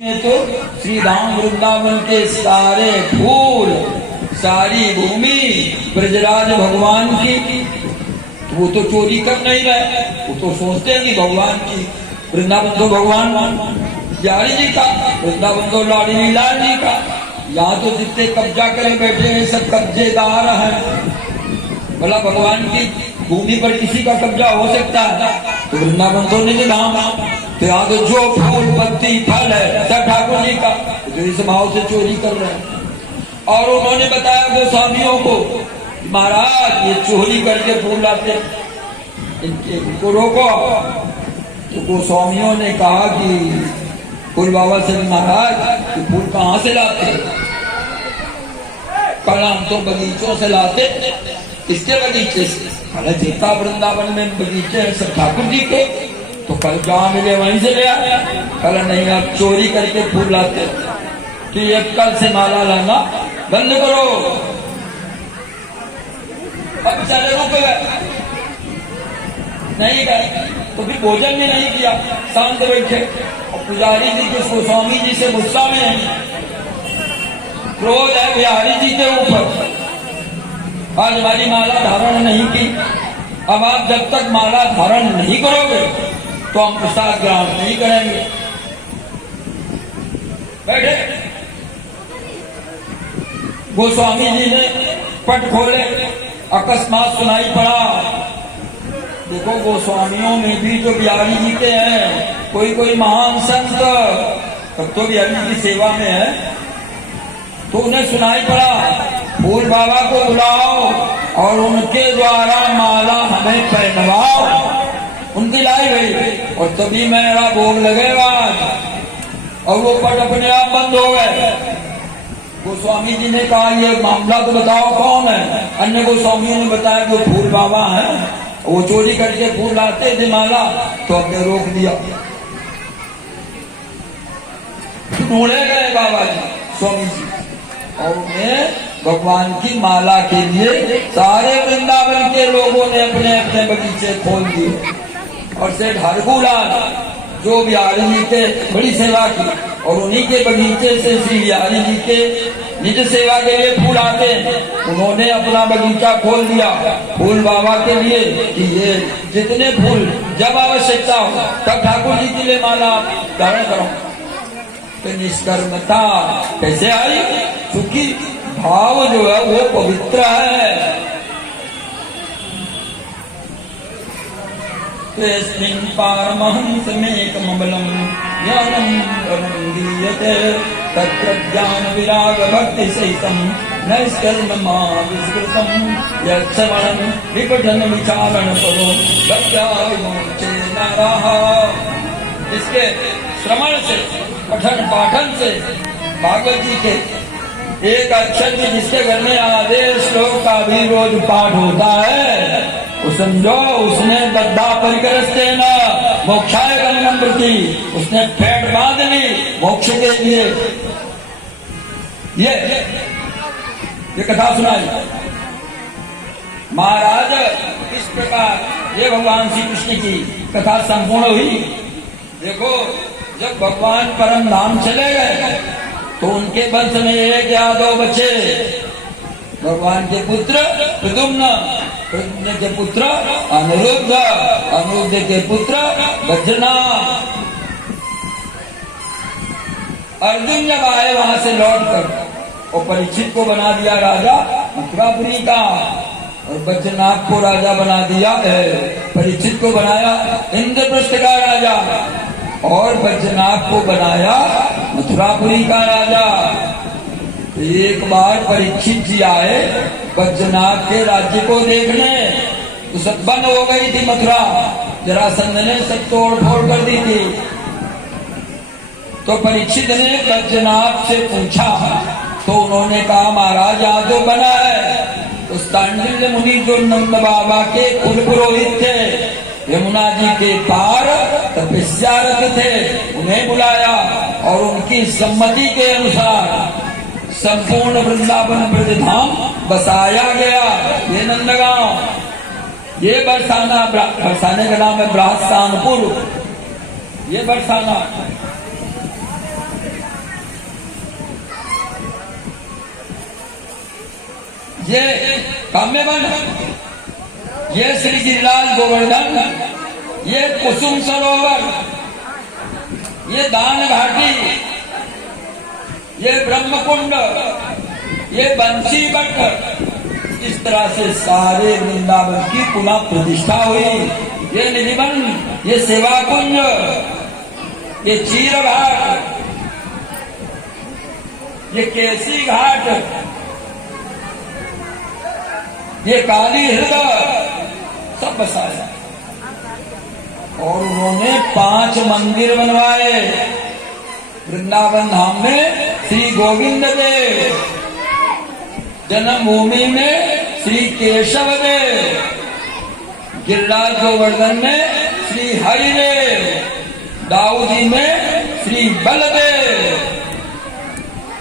में तो श्री राम वृंदावन के सारे फूल, सारी भूमि ब्रजराज भगवान की, तो वो तो चोरी कर नहीं रहे, वो तो सोचते हैं कि भगवान की, वृंदावन तो भगवान बिहारी जी का, वृंदावन तो लाडली लाल जी का। यहाँ तो जितने कब्जा करे बैठे हैं सब कब्जेदार हैं। भला भगवान की भूमि पर किसी का कब्जा हो सकता है? तो वृंदावन तो निज धाम, तो यहाँ तो जो फूल पत्ती फल है सब ठाकुर जी का, जो इस भाव से चोरी कर रहे हैं। और उन्होंने बताया गोस्वामियों को, महाराज ये चोरी करके फूल लाते, इनको रोको। तो गोस्वामियों ने कहा कि फूल बाबा से, महाराज ये फूल कहाँ से लाते? कल हम तो बगीचों से लाते। किसके बगीचे से? अरे जीता वृंदावन में बगीचे हैं सब ठाकुर जी के, तो कल जहाँ मिले वहीं से ले आया। कल नहीं, आप चोरी करके फूल लाते, तो ये कल से माला लाना बंद करो। अब चले रुक गए, नहीं गए तो फिर भोजन भी नहीं किया, शांत बैठे। और पुजारी जी के गोस्वामी जी से गुस्सा में नहीं, क्रोध है बिहारी जी के ऊपर। आज हमारी माला धारण नहीं की, अब आप जब तक माला धारण नहीं करोगे तो हम प्रसाद ग्रहण नहीं करेंगे। बैठे गोस्वामी जी ने पट खोले, अकस्मात सुनाई पड़ा। देखो गोस्वामियों में भी जो बिहारी जी के हैं, कोई कोई महान संत तब तो बिहारी जी की सेवा में है, तो उन्हें सुनाई पड़ा फूल बाबा को बुलाओ और उनके द्वारा माला हमें पहनवाओ। उनकी लाई गई और तभी मेरा भोग लगेगा। और वो पट अपने आप बंद हो गए। गोस्वामी जी ने कहा ये मामला तो बताओ कौन है? अन्य गोस्वामियों ने बताया जो फूल बाबा है, वो चोरी करके फूल लाते थे माला, तो हमने रोक दिया। ढूंढे गए बाबा जी, स्वामी जी, और उन्हें भगवान की माला के लिए सारे वृंदावन के लोगों ने अपने अपने बगीचे खोल दिए। और सेठ हरगुलाल जो बिहारी जी के बड़ी सेवा की, और उन्हीं के बगीचे से श्री बिहारी जी के निज सेवा के लिए फूल आते हैं, उन्होंने अपना बगीचा खोल दिया फूल बाबा के लिए कि ये जितने फूल जब आवश्यकता हो तब ठाकुर जी के लिए माला धारण करो। तो निष्कर्मता कैसे आई? क्योंकि भाव जो है वो पवित्र है। तस्मिन् पारमहंसमेकमबलं ज्ञानं प्रमुदीयते तत्र ज्ञान विराग भक्ति सहितं नैष्कर्म्यमाविष्कृतं यच्छमनं विपठन विचारण करो भक्त्या विमोचे नरः। इसके श्रवण से, पठन पाठन से भागवत जी के एक अक्षर भी जिसके घर में आदेश श्लोक का भी रोज पाठ होता है, वो समझो उसने बद्धा परिकरस्ते न मोक्षाय गमनम प्रति, उसने फेंट बांध ली मोक्ष के लिए। ये कथा सुनाई महाराज। इस प्रकार ये भगवान श्री कृष्ण की कथा संपूर्ण हुई। देखो जब भगवान परम धाम चले गए तो उनके वंश में एक या दो बच्चे, भगवान के पुत्र प्रद्युम्न, प्रद्युम्न के पुत्र अनिरुद्ध, अनिरुद्ध के पुत्र बद्रीनाथ। अर्जुन जब आए वहां से लौटकर और परीक्षित को बना दिया राजा मथुरापुरी का, और बद्रीनाथ को राजा बना दिया है, परीक्षित को बनाया इंद्रप्रस्थ का राजा, और बद्रीनाथ को बनाया मथुरापुरी का राजा। तो एक बार परीक्षित जी आए बद्रीनाथ के राज्य को देखने, तो सब बंद हो गई थी मथुरा, जरासंध ने सब तोड़ फोड़ कर दी थी। तो परीक्षित ने बद्रीनाथ से पूछा, तो उन्होंने कहा महाराज यहाँ तो बना है। तो सांडिल्य मुनि जो नंद बाबा के कुल पुरोहित थे, यमुना जी के पार तपस्यारत थे, उन्हें बुलाया और उनकी सम्मति के अनुसार संपूर्ण वृंदावन ब्रजधाम बसाया गया। ये नंदगांव, ये बरसाना, बरसाने का नाम है ब्राह्मणपुर, ये बरसाना। ये काम्यवन, ये श्री गिरिराज गोवर्धन, ये कुसुम सरोवर, ये दान घाटी, ये ब्रह्मकुंड, ये बंसी बट, इस तरह से सारे वृंदावन की पुनः प्रतिष्ठा हुई। ये निधिवन, ये सेवा कुंज, ये चीर घाट, ये केसी घाट, ये काली हृदय, सब बसाया। और उन्होंने 5 मंदिर बनवाए वृंदावन धाम में। श्री गोविंद देव, जन्मभूमि में श्री केशव देव, गिरिराज गोवर्धन में श्री हरिदेव, दाऊदी में श्री बलदेव,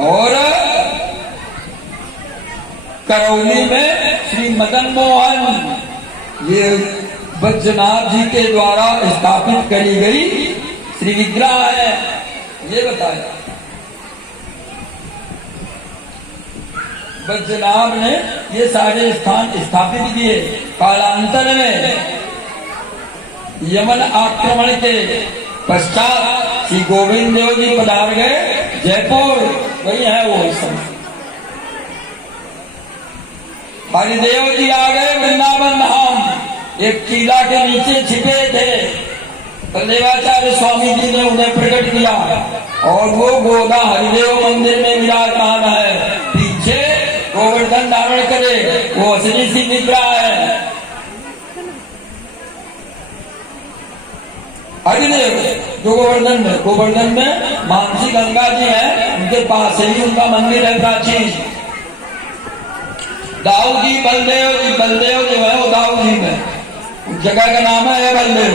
और करौली में श्री मदन मोहन। ये बैजनाथ जी के द्वारा स्थापित करी गई श्री विग्रह है। ये बताया बैजनाथ ने ये सारे स्थान स्थापित किए। कालांतर में यमन आक्रमण के पश्चात श्री गोविंद देव जी पधार गए जयपुर, वही है वो समय। हरिदेव जी आ गए वृंदावन धाम, एक टीला के नीचे छिपे थे। बलदेवाचार्य स्वामी जी ने उन्हें प्रकट किया और वो गोदा हरिदेव मंदिर में विराजमान है। पीछे गोवर्धन धारण करे, वो असली सी विग्रह है। हरिदेव जो गोवर्धन में मानसी गंगा जी है, उनके पास ही उनका मंदिर है प्राचीन। दाऊदी बलदेव जो है वो दाऊदी में जगह का नाम है बलदेव।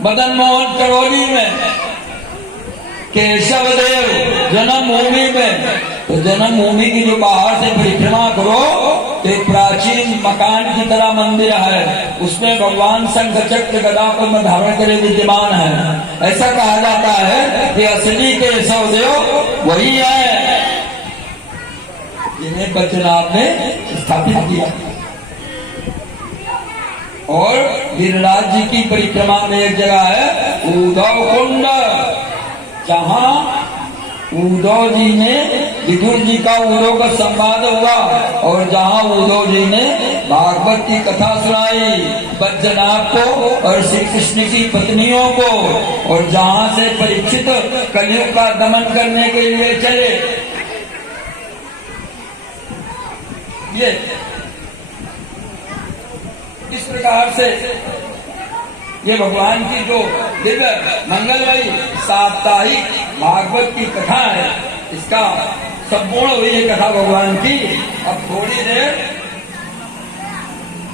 मदन मोहन करौली में, केशव देव जन्मभूमि में। तो जन्मभूमि की जो बाहर से परिक्रमा करो, एक प्राचीन मकान की तरह मंदिर है, उसमें भगवान शंख चक्र गदा पद्म धारण करे विद्यमान है। ऐसा कहा जाता है कि असली केशव देव वही है जिन्हें बैजनाथ ने स्थापित किया। और गिरिराज जी की परिक्रमा में एक जगह है उद्धव कुंड, जहां उद्धव जी ने विदुर जी का उद्धव का संवाद हुआ और जहां उद्धव जी ने भागवत की कथा सुनाई बैजनाथ को और श्री कृष्ण की पत्नियों को, और जहां से परीक्षित कलयुग का दमन करने के लिए चले। ये इस प्रकार से ये भगवान की जो दिव्य मंगलमयी साप्ताहिक भागवत की कथा है, इसका संपूर्ण हुई ये कथा भगवान की। अब थोड़ी देर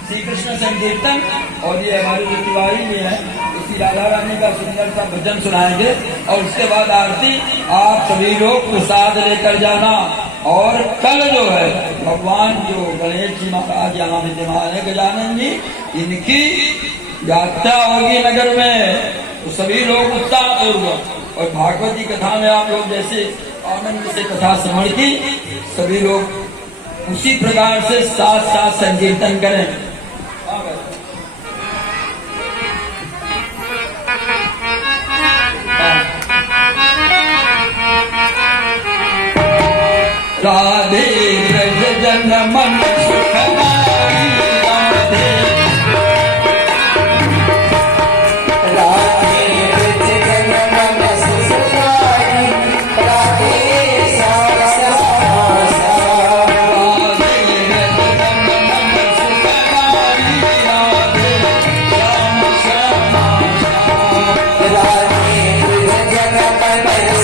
श्री कृष्ण संकीर्तन और ये हमारी जो तिवारी भी है, इसी राधा रानी का सुंदर सा भजन सुनाएंगे और उसके बाद आरती। आप सभी लोग प्रसाद लेकर जाना। और कल जो है भगवान जो गणेश जी महाराज यहाँ विद्यमान है, गजानन जी, इनकी यात्रा होगी नगर में। तो सभी लोग उत्साह पूर्वक, और भागवती कथा में आप लोग जैसे आनंद से कथा श्रवण की, सभी लोग उसी प्रकार से साथ साथ संकीर्तन करें। राधे ब्रज जन मन सुखदाई, राधे ब्रज जन मन सुखदाई, राधे श्याम श्याम श्याम, राधे ब्रज जन मन सुखदाई, राधे श्याम श्याम श्याम, राधे ब्रज जन मन